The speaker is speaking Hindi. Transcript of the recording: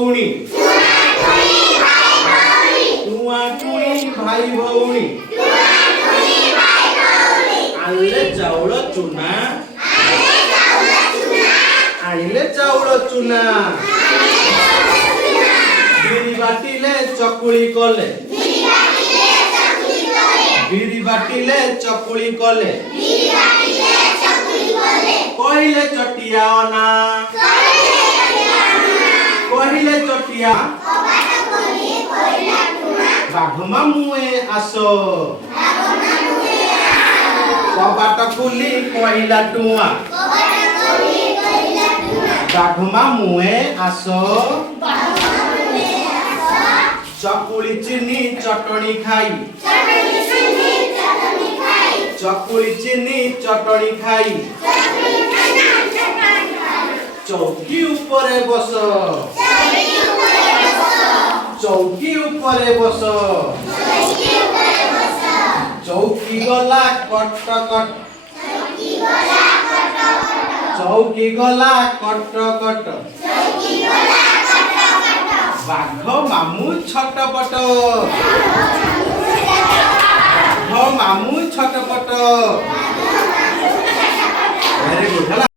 भौणी भाई भौणी आले चाउल चुना आनिले चाउल चुना बिरी बाटिले चकुली कले बिरी बाटिले चकुली कले कहिले चटिया ना कहिले चटिया बाघ मामुए आसो कबाट खुली कहिला टुआ बाघ मामुए आसो चकुली चीनी चटनी खाई चकुली चीनी चटनी खाई चौकी ऊपरे बस चौकी ऊपरे बस चौकी गला कट कट चौकी गला कट कट बाघ मामू छटपट बाघ मामू छटपट। Very good.